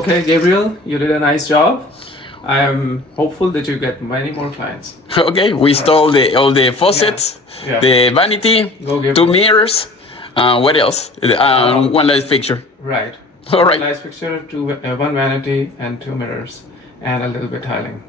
Okay, Gabriel, you did a nice job. I am hopeful that you get many more clients. Okay, we installed all the faucets, Yeah. the vanity, Go give 2 it. mirrors. What else? One light fixture. Right. All right. Light fixture, one vanity, and 2 mirrors, and a little bit tiling.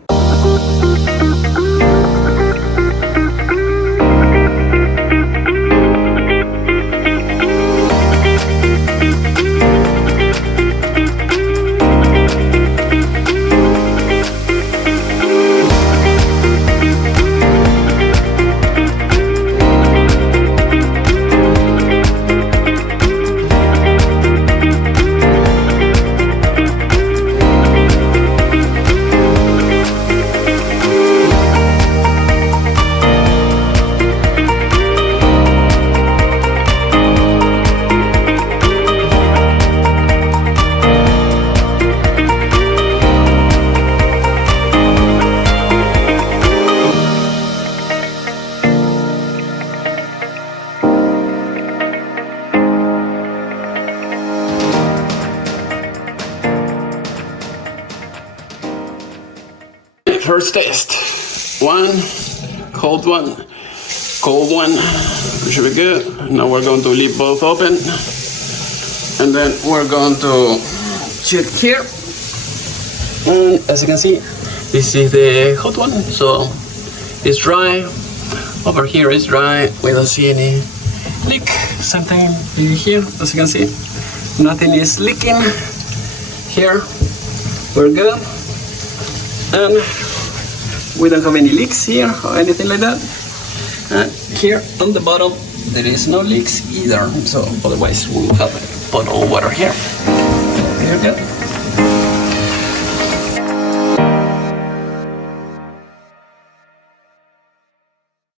First test. One, cold one, cold one. Should be good. Now we're going to leave both open. And then we're going to check here. And as you can see, this is the hot one. So it's dry. Over here is dry. We don't see any leak. Same thing here, as you can see. Nothing is leaking. Here, we're good. And we don't have any leaks here or anything like that. And here on the bottom, there is no leaks either. So otherwise we'll have bottled water here. Here we go.